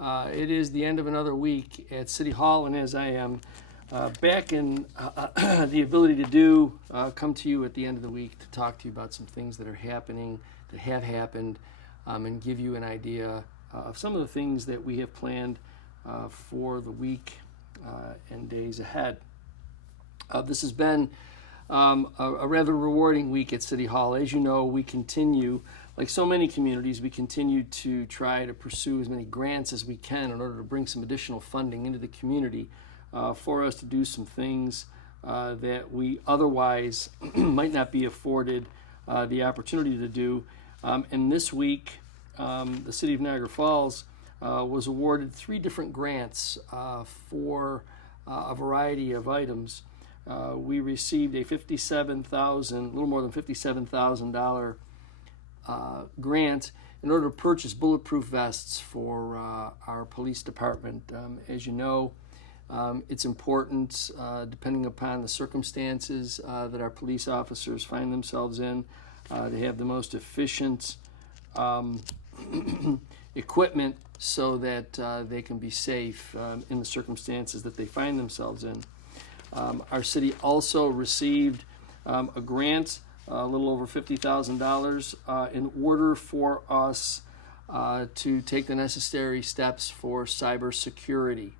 It is the end of another week at City Hall, and as I am back in the ability to come to you at the end of the week to talk to you about some things that are happening, that have happened, and give you an idea of some of the things that we have planned for the week and days ahead. This has been a rather rewarding week at City Hall. As you know, we continue, like so many communities, we continue to try to pursue as many grants as we can in order to bring some additional funding into the community for us to do some things that we otherwise might not be afforded the opportunity to do. And this week, the City of Niagara Falls was awarded 3 different grants for a variety of items. We received a little more than $57,000 grant in order to purchase bulletproof vests for our police department. As you know, it's important, depending upon the circumstances that our police officers find themselves in, to have the most efficient equipment so that they can be safe in the circumstances that they find themselves in. Our city also received a grant, a little over $50,000, in order for us to take the necessary steps for cybersecurity.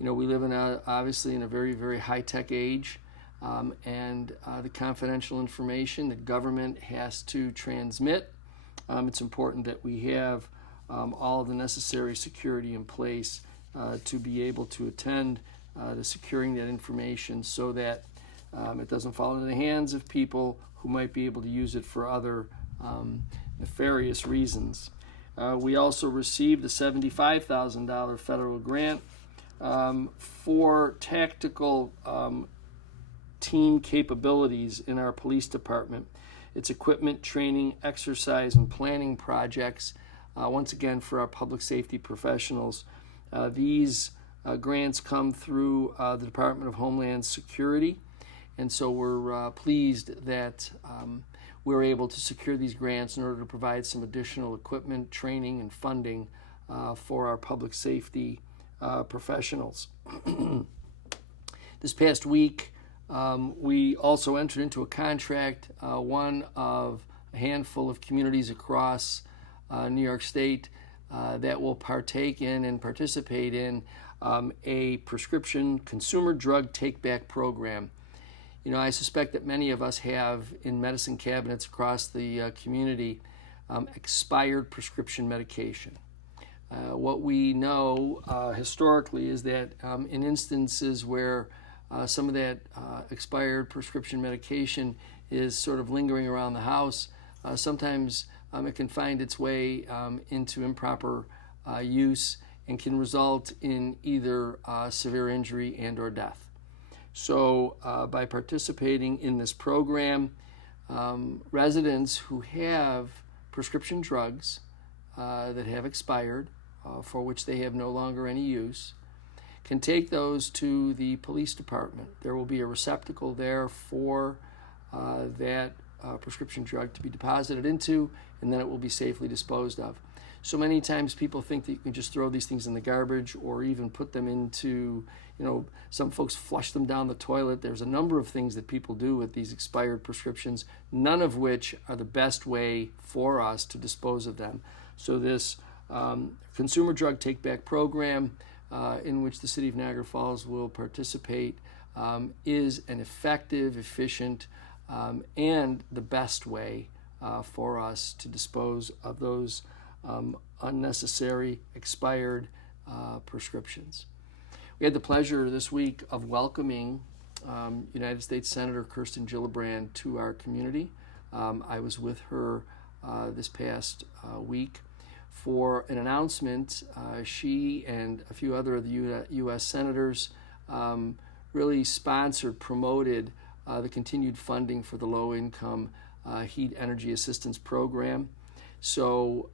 We live obviously in a very, very high-tech age, and the confidential information that government has to transmit, it's important that we have all of the necessary security in place to be able to attend to securing that information so that it doesn't fall into the hands of people who might be able to use it for other nefarious reasons. We also received a $75,000 federal grant for tactical team capabilities in our police department. It's equipment, training, exercise, and planning projects, once again for our public safety professionals. These grants come through the Department of Homeland Security, and so we're pleased that we're able to secure these grants in order to provide some additional equipment, training, and funding for our public safety professionals. This past week, we also entered into a contract, one of a handful of communities across New York State that will partake in and participate in a prescription consumer drug take-back program. I suspect that many of us have in medicine cabinets across the community expired prescription medication. What we know historically is that in instances where some of that expired prescription medication is sort of lingering around the house, sometimes it can find its way into improper use and can result in either severe injury and or death. So by participating in this program, residents who have prescription drugs that have expired, for which they have no longer any use, can take those to the police department. There will be a receptacle there for that prescription drug to be deposited into, and then it will be safely disposed of. So many times people think that you can just throw these things in the garbage or even put them into, some folks flush them down the toilet. There's a number of things that people do with these expired prescriptions, none of which are the best way for us to dispose of them. So this consumer drug take-back program in which the City of Niagara Falls will participate is an effective, efficient, and the best way for us to dispose of those unnecessary expired prescriptions. We had the pleasure this week of welcoming United States Senator Kirsten Gillibrand to our community. I was with her this past week for an announcement. She and a few other of the U.S. senators really promoted the continued funding for the low-income heat energy assistance program. So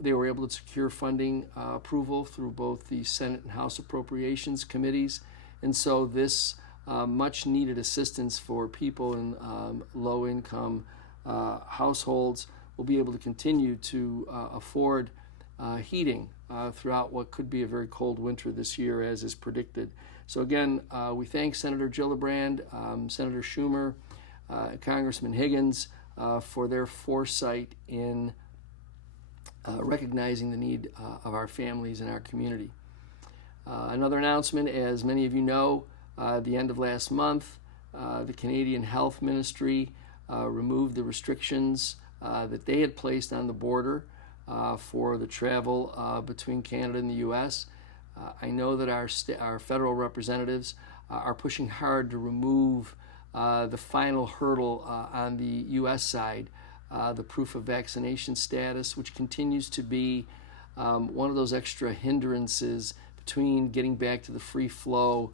they were able to secure funding approval through both the Senate and House Appropriations Committees. And so this much needed assistance for people in low-income households will be able to continue to afford heating throughout what could be a very cold winter this year, as is predicted. So again, we thank Senator Gillibrand, Senator Schumer, Congressman Higgins for their foresight in recognizing the need of our families and our community. Another announcement, as many of you know, the end of last month, the Canadian Health Ministry removed the restrictions that they had placed on the border for the travel between Canada and the U.S. I know that our federal representatives are pushing hard to remove the final hurdle on the U.S. side, the proof of vaccination status, which continues to be one of those extra hindrances between getting back to the free flow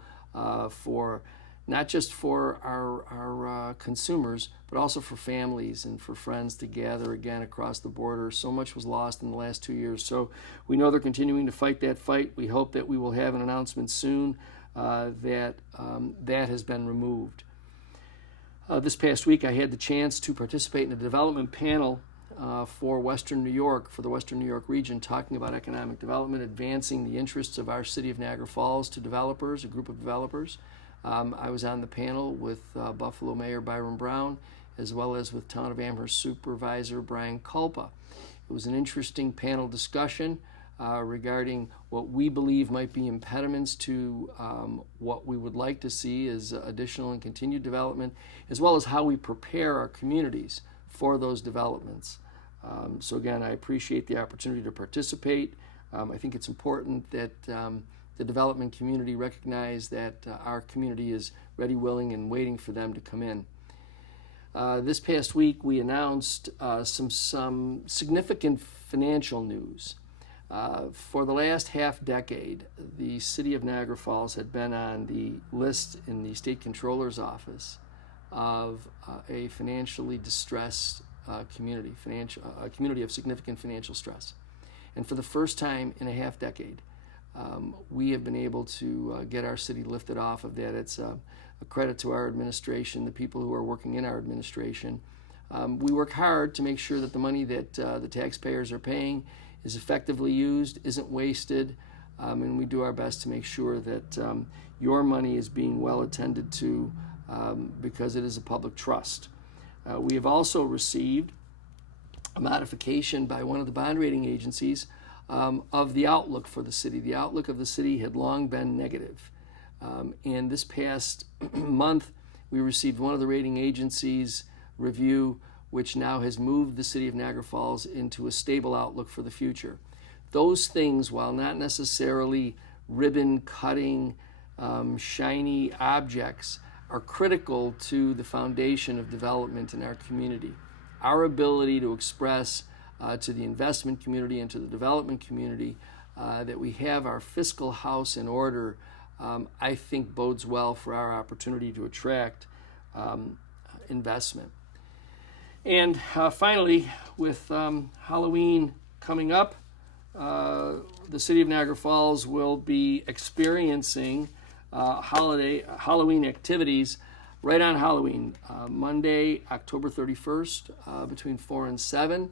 for not just for our consumers, but also for families and for friends to gather again across the border. So much was lost in the last 2 years. So we know they're continuing to fight that fight. We hope that we will have an announcement soon that has been removed. This past week, I had the chance to participate in a development panel for Western New York, for the Western New York region, talking about economic development, advancing the interests of our city of Niagara Falls to developers, a group of developers. I was on the panel with Buffalo Mayor Byron Brown, as well as with Town of Amherst Supervisor Brian Culpa. It was an interesting panel discussion regarding what we believe might be impediments to what we would like to see as additional and continued development, as well as how we prepare our communities for those developments. So again, I appreciate the opportunity to participate. I think it's important that the development community recognize that our community is ready, willing, and waiting for them to come in. This past week, we announced some significant financial news. For the last half decade, the city of Niagara Falls had been on the list in the state controller's office of a financially distressed community, a community of significant financial stress. And for the first time in a half decade, we have been able to get our city lifted off of that. It's a credit to our administration, the people who are working in our administration. We work hard to make sure that the money that the taxpayers are paying is effectively used, isn't wasted, and we do our best to make sure that your money is being well attended to because it is a public trust. We have also received a modification by one of the bond rating agencies of the outlook for the city. The outlook of the city had long been negative. And this past month, we received one of the rating agencies' review, which now has moved the city of Niagara Falls into a stable outlook for the future. Those things, while not necessarily ribbon-cutting, shiny objects, are critical to the foundation of development in our community. Our ability to express to the investment community and to the development community that we have our fiscal house in order, I think bodes well for our opportunity to attract investment. And finally, with Halloween coming up, the city of Niagara Falls will be experiencing Halloween activities right on Halloween, Monday, October 31st, between 4 and 7.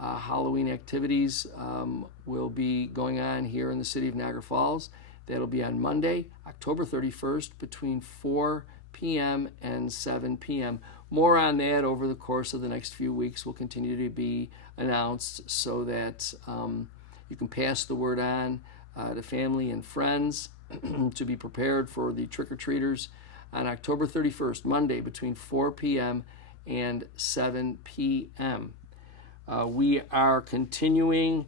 Halloween activities will be going on here in the city of Niagara Falls. That'll be on Monday, October 31st, between 4 p.m. and 7 p.m. More on that over the course of the next few weeks will continue to be announced so that you can pass the word on to family and friends to be prepared for the trick-or-treaters on October 31st, Monday, between 4 p.m. and 7 p.m. We are continuing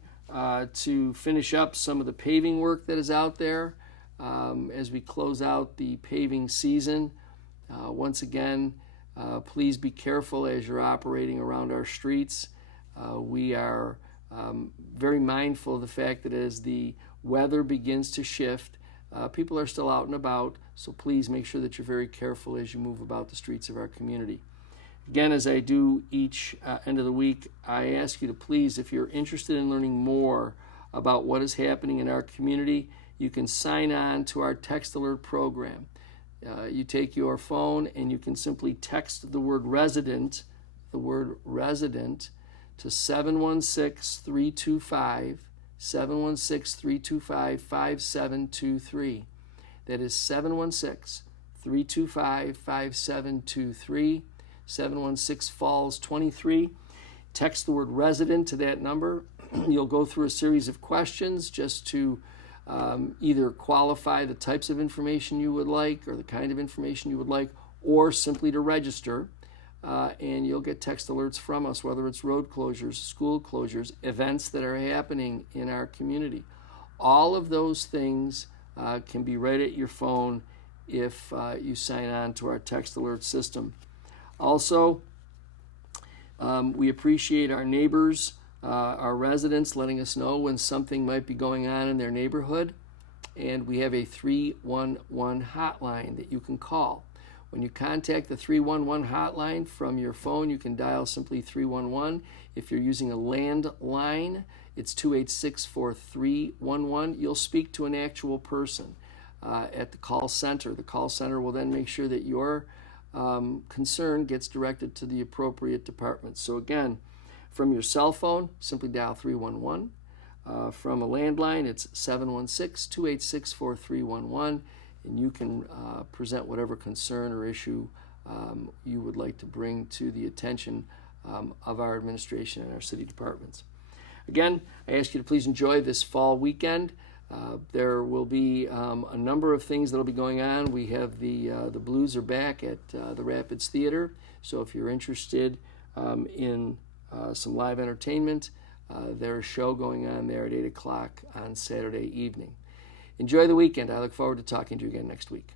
to finish up some of the paving work that is out there as we close out the paving season. Once again, please be careful as you're operating around our streets. We are very mindful of the fact that as the weather begins to shift, people are still out and about, so please make sure that you're very careful as you move about the streets of our community. Again, as I do each end of the week, I ask you to please, if you're interested in learning more about what is happening in our community, you can sign on to our text alert program. You take your phone and you can simply text the word resident to 716-325 716-325-5723. That is 716-325-5723. 716 Falls 23. Text the word resident to that number. You'll go through a series of questions just to either qualify the types of information you would like or the kind of information you would like, or simply to register. And you'll get text alerts from us, whether it's road closures, school closures, events that are happening in our community. All of those things can be right at your phone if you sign on to our text alert system. Also, we appreciate our neighbors, our residents letting us know when something might be going on in their neighborhood. And we have a 311 hotline that you can call. When you contact the 311 hotline from your phone, you can dial simply 311. If you're using a landline, it's 286-4311. You'll speak to an actual person at the call center. The call center will then make sure that your concern gets directed to the appropriate department. So again, from your cell phone, simply dial 311. From a landline, it's 716-286-4311. And you can present whatever concern or issue you would like to bring to the attention of our administration and our city departments. Again, I ask you to please enjoy this fall weekend. There will be a number of things that will be going on. We have the Blues are back at the Rapids Theater, so if you're interested in some live entertainment, there's a show going on there at 8 o'clock on Saturday evening. Enjoy the weekend. I look forward to talking to you again next week.